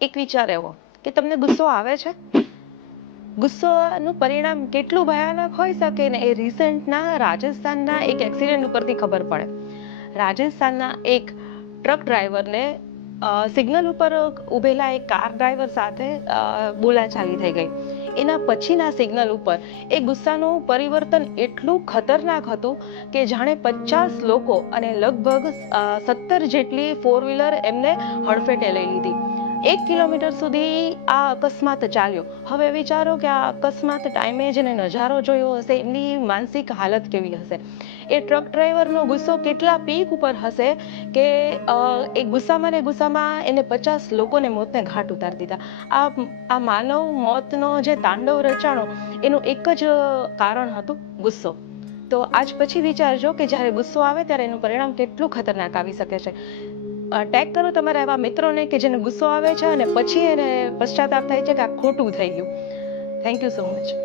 એક વિચાર એવો કે તમને ગુસ્સો આવે છે. ગુસ્સોનું પરિણામ કેટલું ભયાનક હોઈ શકે ને એ રિસેન્ટના રાજસ્થાનના એક એક્સિડન્ટ ઉપરથી ખબર પડે. રાજસ્થાનના એક ટ્રક ડ્રાઈવરને સિગ્નલ ઉપર ઊભેલા એક કાર ડ્રાઈવર સાથે બોલાચાલી થઈ ગઈ. એના પછીના સિગ્નલ ઉપર એ ગુસ્સાનું પરિવર્તન એટલું ખતરનાક હતું કે જાણે 50 લોકો અને લગભગ 17 જેટલી 4 વ્હીલર એમને હડફેટે લઈ લીધી. 1 કિલોમીટર સુધી આ અકસ્માત ચાલ્યો. હવે વિચારો કે આ અકસ્માત ટાઈમે જેને નજારો જોયો હશે એમની માનસિક હાલત કેવી હશે. એ ટ્રક ડ્રાઈવરનો ગુસ્સો કેટલા પીક ઉપર હશે કે એ ગુસ્સામાં એને 50 લોકોને મોતને ઘાટ ઉતારી દીધા. આ માનવ મોતનો જે તાંડવ રચાણો એનું એક જ કારણ હતું ગુસ્સો. તો આજ પછી વિચારજો કે જ્યારે ગુસ્સો આવે ત્યારે એનું પરિણામ કેટલું ખતરનાક આવી શકે છે. ટેગ કરો તમારા એવા મિત્રોને કે જેને ગુસ્સો આવે છે અને પછી એને પશ્ચાતાપ થાય છે કે આ ખોટું થઈ ગયું. Thank you so much.